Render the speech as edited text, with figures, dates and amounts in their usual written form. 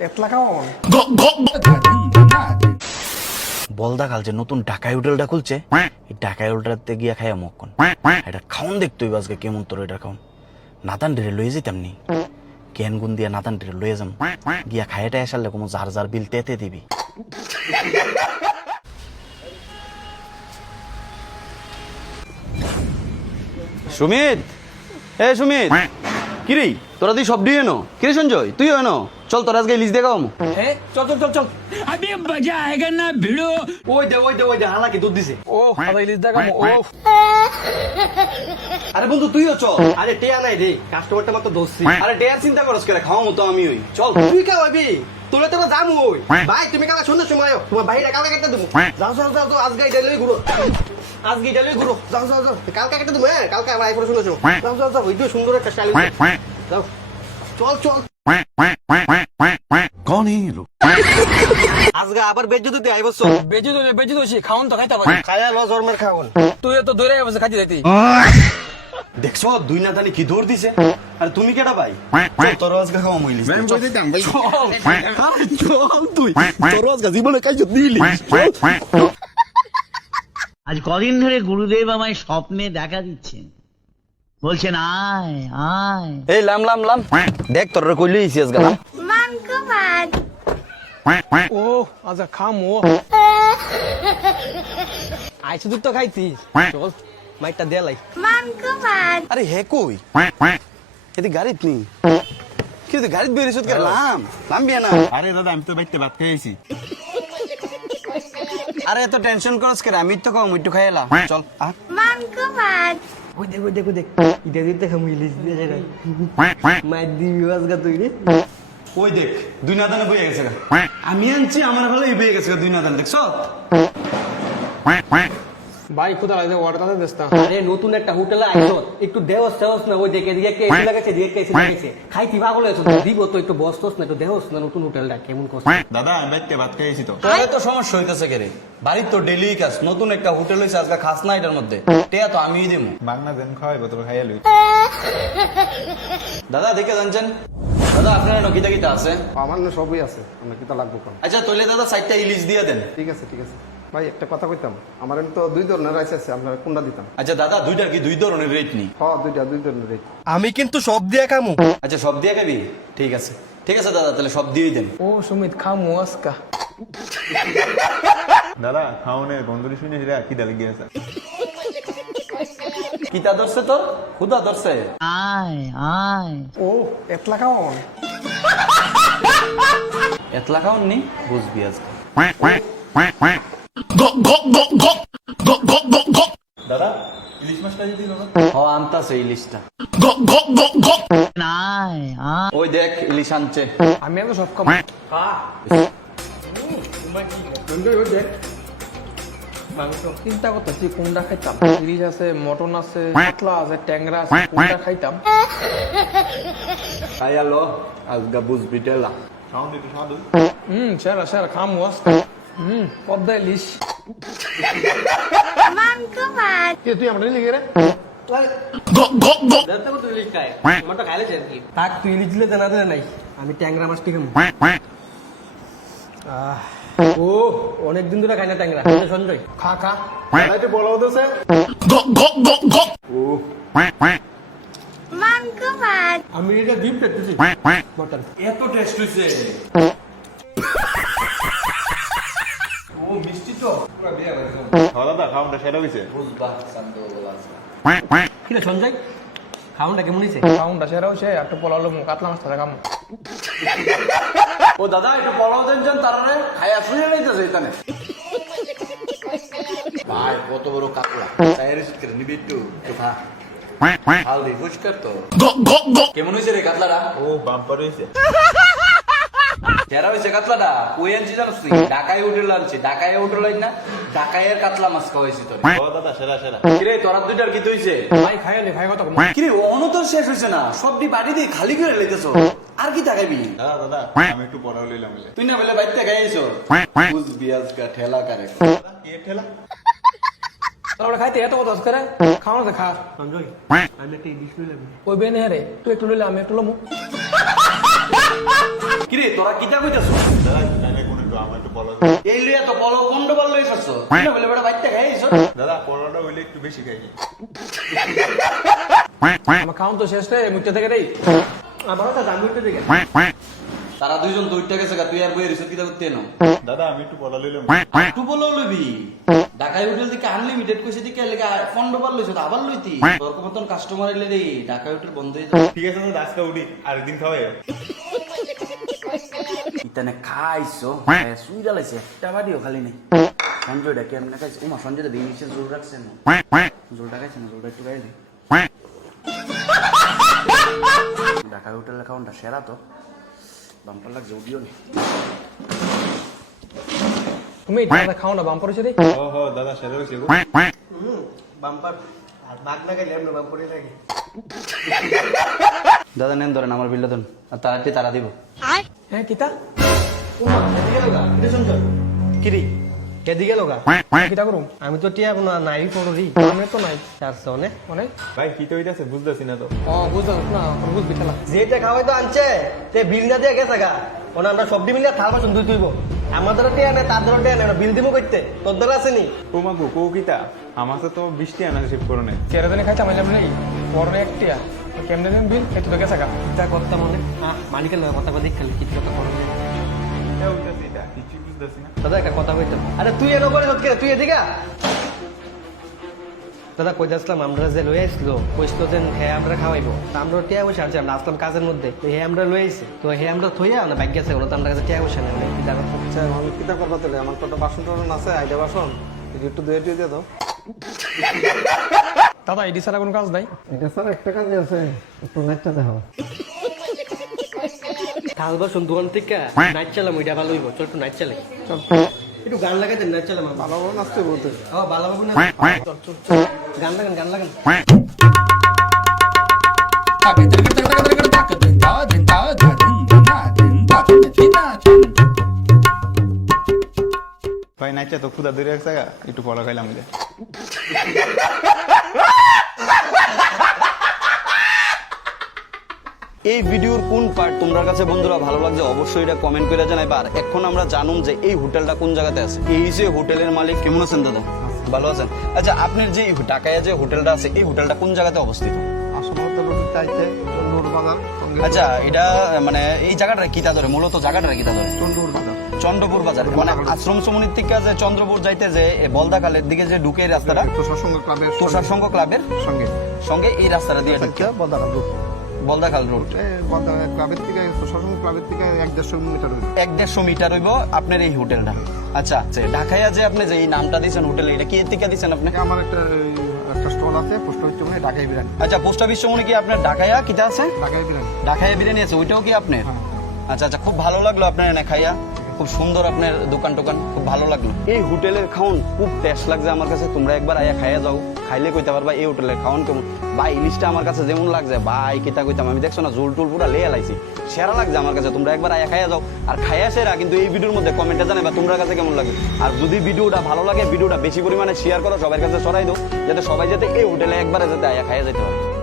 এতলা খাওয়ান বলদা কাল যে নতুন ঢাকায় হোটেলটা খুলছে এই ঢাকায় হোটেলটাতে গিয়া খাইয়া মক্কন এটা খাওন দেখতো আজকে কেমন তোর এটা খাওন নাতান ডেরে লয়ে যেতাম নি কেন গুন দিয়া নাতান ডেরে লয়ে যাম গিয়া খাইয়াটা আসালে কোনো যার যার বিল তেতে দিবি সুমিত সুমিত কিরে তোরা তুই সব দিয়ে এনো কিরে সঞ্জয় তুই এনো চল তোর আজকে লিস্ট দেখাও চল চল চল চল अभी मजा आएगा ना भिड़ो। ওই দে হালাকি দুধ দিছে ও আদা ইলিশ দেখাম ও আরে বন্ধু তুইও চল আরে টেয়া নাই রে কাস্টমারটা মাত্র ধরছি আরে ডেয়ার চিন্তা করস করে খাওয়া মতো আমি ওই চল তুই খাওয়াবি তোরা তো যাম ওই ভাই তুমি কালকে সন্ধ্যার সময় আয়ো, তোমার বাইরে কালকে কেটে দেবো যাও যাও যাও তো আজকে এটা লই ঘুরো আজকে এটা লই ঘুরো যাও যাও যাও কালকে কেটে দেবো হ্যাঁ কালকে আবার আইফোন সন্ধ্যার সময় যাও যাও যাও ওই তো সুন্দর একটা স্টাইল যাও চল চল कौन है ये लोग? আজকে আবার বেজ যদি আইবো বেজি দোষী খাওন তো খাইতে পারি খায়া ল জন্মের খাওন তুই তো দৌড়ে বসে খাইতে যাইতি দেখছো দুই না জানি কি দৌড় দিছে আর তুমি কেটা ভাই চল তোর আজকে খাওয়া মইলিস চল তুই তোর আজকে জীবনে কাইছো দিলি আজ কদিন ধরে গুরুদেব আমায় স্বপ্নে দেখা দিচ্ছেন, বলছেন আয় আয়। এই লাম লাম লাম দেখ তোর কইলে ইসি আজকে লাম ও আচ্ছা খাম ও আইছে দুধ তো খাইছিস চল মাইকটা দেলাই আরে হে কই এদি গাড়িত নি কি তুই গাড়িত বেরিয়েছ কে লাম লাম বিয়া না আরে দাদা আমি তো বাইতে ভাত খাইছি আরে এত টেনশন করছ কে আমি তো কম একটু খাইলা চল আ ওই দেখ ওই দেখ ওই দেখ এটা দিতে খামু ইলিশ দিয়ে যাই মাই দিবি আজকে তুই রে ওই দেখ দুই না দানে বইয়া গেছে গা আমি আনছি আমার ভালো বইয়া গেছে গা দুই না দান দেখছো ভাই খুদা লাগে অর্ডার দেস্তা আরে নতুন একটা হোটেলে আইছো একটু দেওস দেওস না ওই দেখে দিকে কে এসে লাগাছে দিয়ে কে এসে লাগাছে খাইতি পাগল হয়েছে দিব তো একটু বসতোস না একটু দেওস না নতুন হোটেলটা কেমন করছে দাদা আমি বাইতে ভাত খাইছি তো তোরে তো সমস্যা হইতেছে কে রে বাড়ির তো ডেইলি কাজ নতুন একটা হোটেল হইছে আজকে খাস না এটার মধ্যে টেয়া তো আমিই দেবো বাংলা দেন খাওয়াই বোতল খাইয়া লই দাদা দেখে জানছেন দাদা আপনার নকিতা কিতা আছে আমার না সবই আছে আপনার কিতা লাগবো কোন আচ্ছা তৈলে দাদা সাইডটা ইলিশ দিয়ে দেন ঠিক আছে ভাই একটা কথা কইতাম আমার তো দুই ধরনের রাইস আছে আপনার কোনটা দিতাম আচ্ছা দাদা দুইটার কি দুই ধরনের রেট নি হ্যাঁ দুই ধরনের রেট আমি কিন্তু সব দিয়ে খামু আচ্ছা সব দিয়ে খাবি ঠিক আছে দাদা তাহলে সব দিয়েই দেন ও সুমিত খাম আজকা দাদা খাওনের গন্ধলি শুনে রে কি দালে গিয়েছে কিতা ধরছে তোর খুদা ধরছে আয় আয় ও এতলা খাওয়ান এতলা খাওন নি বুঝবি আজকে দাদা ইলিশ মাছটা যদি দিল হ আনতাছে ইলিশটা আয় আয়। ওই দেখ ইলিশ আনছে আমি তো সব খাম মাংস চিন্তা করতেছি কোনটা খাইতাম ইলিশ আছে মটন আছে কাতলা আছে ট্যাংরা আছে কোনটা খাইতাম খাইয়া লো আজকে বুঝবি টেলা খাওন একটু সাদু সেরা খাম আজকা পদ্মা ইলিশ তুই আমরা লিখে রে তুই ইলিশ খাই আমার তো খাইলে কি থাক তুই ইলিশ দিলে জানা দিলে নাই আমি ট্যাংরা মাছ খামু ও অনেকদিন ধরে খাই না ট্যাংরা সঞ্জয় খা একটু বলা হতেছে আমি এটা ডিপ পেতেছি মটন এত টেস্ট হইছে দাদা খাওনটা সেটা হইছে বুঝবা সান্দ বলা আছে কি রে সঞ্জয় খাওনটা কেমন হয়েছে খাউনটা সেরা হচ্ছে একটা পোলালো কাতলা মাছ থাকে খাম ও দাদা একটু বলো দেন যান তারারে খাইয়া শুয়ে নিতেছে এখানে ভাই কত বড় কাতলা চায়ের করে নিবি একটু খা হালদি ফুচকার তো কেমন হয়েছে রে কাতলাটা ও বাম্পার হইছে যারা হয়েছে কাতলাটা ওই আনছি জানোস তুই ঢাকায় হোটেল আনছি ঢাকায় হোটেল না ঢাকায়ের কাতলা মাছ খাওয়াইছি তোর ও দাদা সেরা কিরে তোরা দুইটার কি হইছে ভাই খাইলে ভাই কত কিরে অনো তো শেষ হয়েছে না সবটি বাড়ি দিয়ে খালি করে লেগেছ আর কি তাকাবি দাদা আমি একটু পড়া লইলাম তুই না বলে বাইতে গাইছো বুঝবি আজকা ঠেলা করে কি ঠেলা তাহলে খাইতে এত কথা করে খাওয়া তো খা সঞ্জয় আমি একটা ইলিশ লইলাম ওই বেনে রে তুই একটু লইলে আমি একটু লমু কিরে তোরা কিতা কইতাছ? দাদা টাইমে কোন একটু আমার একটু পোলাও এই লইয়া তো বলো গন্ডগোল লই খাচ্ছ না বলে বেটা বাইতে খাইছো। দাদা পোলাওটা হইলে একটু বেশি খাই আমার খাওন তো শেষ রে মুখটা থেকে দেই আমারও তো দাম করতে দেখে তারা দুইজন দুইটা গেছে তুই আর বইয়ের রিসোর্ট কিতা করতে এনো দাদা আমি একটু পোলাও লইলাম একটু বলো লইবি ঢাকায় হোটেল থেকে আনলিমিটেড কইছে দিকে লেগে ফন্ড বার লইছ আবার লইতি তোর মতন কাস্টমার এলে রে ঢাকায় হোটেল বন্ধ হয়ে যাবে। ঠিক আছে দাদা আজকে উঠি আরেকদিন খাওয়াই ইতানে খাইছো সুইরা লাইছে একটা বাড়িও খালি নাই সঞ্জয়টা কেমনে খাইছে ওমা সঞ্জয়টা দিয়ে নিচে জোর রাখছে না জোরটা খাইছে না জোরটা একটু খাই দে ঢাকায় হোটেলের খাওয়ানটা সেরা তো বাম্পার লাগছে উডিও নেই তুমি এটা খাও না বাম্পার হইছে রে ও হো দাদা সেটা হইছে গো বাম্পার আর ভাগ না গেলে আমরা বাম্পারে থাকি দাদা নেন ধরেন আমার বিলটা দেন আর তারা দিব হ্যাঁ কিতা এদিকে লোকা এটা শুনছো কিরি এদিকে লোকা কিতা করুম আমি তো টিয়া কোনো নাই পড়ি আমি তো নাই 400 নে অনেক ভাই কি তো হইতাছে বুঝতেছি না তো বুঝলাম না বুঝবি খেলা যেটা খাওয়াই তো আনছে তে বিল না দিয়ে গেছে গা ওনা আমরা সবজি মিলে থাল বাসন দুই তুইব আমাদের টিয়া নে তার ধরে টিয়া নে বিল দিব করতে তোর দ্বারা আসেনি ও মাগো কো কিতা আমার তো 20 টি আনা শিফট করে নে চেরা জানি খাইতে আমি নেই বড় একটিয়া কেমনে দেন বিল এটা তো গেছে গা যা করতে মনে মালিকের লগে কথা কথা দেখলি কিছু কথা করবে এটা হইতাছে এটা কিছু বুঝতেছি না দাদা একটা কথা কইতাম আরে তুই এনো করে হচ্ছে তুই এদিকে দাদা কই যাচ্ছিলাম আমরা যে লই আইছিল কইছিল যে হ্যাঁ আমরা খাওয়াইবো তা আমরা টিয়া বসে আছি আমরা আসলাম কাজের মধ্যে তো হ্যাঁ আমরা লই আইছি তো হ্যাঁ আমরা থইয়া না ভাগ্য আছে ওরা তো আমরা কাছে টিয়া বসে না কি জানো আচ্ছা আমি কিতা করবো তাহলে আমার কত বাসন টাসন আছে আইডা বাসন এটা একটু ধুয়ে দিয়ে দাও দাদা এডি ছাড়া কোনো কাজ নাই এটা স্যার একটা কাজে আছে একটু নেটটা দেখো থাল বাসন দোকান থেকে নাইট চালাম ওইটা ভালো হইব চল একটু নাইট চালাই চল একটু গান লাগাই দেন নাইট চালাম ভালো ভালো নাচতে বলতে ভালো বাবু না চল চল গান লাগান ভাই নাইচা তো খুদা ধরে রাখছে একটু পোলাও খাইলাম বলে এই ভিডিওর কোন পার্ট তোমার কাছে বন্ধুরা ভালো লাগছে অবশ্যই এটা কমেন্ট করে জানাইবা। আর এখন আমরা জানুম যে এই হোটেলটা কোন জায়গাতে আছে। এই যে হোটেলের মালিক কেমন আছেন দাদা? ভালো আছেন। আচ্ছা আপনার যে ঢাকায় যে হোটেলটা আছে এই হোটেলটা কোন জায়গাতে অবস্থিত? আসলে তো রোড চাইতে চন্দ্রপুর বাজার আচ্ছা এটা মানে এই জায়গাটা কিতা ধরে মূলত জায়গাটা কিতা ধরে? চন্দ্রপুর বাজার চন্দ্রপুর বাজার মানে আশ্রম সমনির থেকে যে চন্দ্রপুর যাইতে যে বলদাখালের দিকে যে ঢুকে রাস্তাটা তুষার সংঘ ক্লাবের সঙ্গে সঙ্গে এই রাস্তাটা দিয়ে ঢুকে বদারা রোড বলদাখাল রোড ক্লাবের থেকে প্রশাসন ক্লাবের থেকে 1-1.5 মিটার 1-1.5 মিটার হইব আপনার এই হোটেলটা। আচ্ছা ঢাকায় যে আপনি যে এই নামটা দিয়েছেন হোটেল এটা কি থেকে দিয়েছেন আপনি? আমার একটা স্টল আছে পোস্ট অফিস মানে ঢাকাই বিরিয়ানি আচ্ছা পোস্ট অফিস মনে কি আপনার ঢাকায় কিটা আছে? ঢাকায় বিরিয়ানি আছে ওইটাও কি আপনার? আচ্ছা আচ্ছা খুব ভালো লাগলো আপনার এনে খাইয়া খুব সুন্দর আপনার দোকান টোকান খুব ভালো লাগলো। এই হোটেলের খাওন খুব টেস্ট লাগছে আমার কাছে তোমরা একবার আয়া খাইয়া যাও খাইলে কইতে পারবা এই হোটেলের খাওন কেমন। ভাই ইলিশটা আমার কাছে যেমন লাগছে ভাই কিতা কইতাম আমি দেখছো না ঝোল টুল পুরা লেয়া লাইছি সেরা লাগছে আমার কাছে তোমরা একবার আয়া খাইয়া যাও আর খাইয়া সেরা কিন্তু এই ভিডিওর মধ্যে কমেন্টে জানাবা তোমার কাছে কেমন লাগে। আর যদি ভিডিওটা ভালো লাগে ভিডিওটা বেশি পরিমাণে শেয়ার করো সবার কাছে ছড়াই দাও যাতে সবাই যাতে এই হোটেলে একবারে যাতে আয়া খাইয়া যেতে পারে।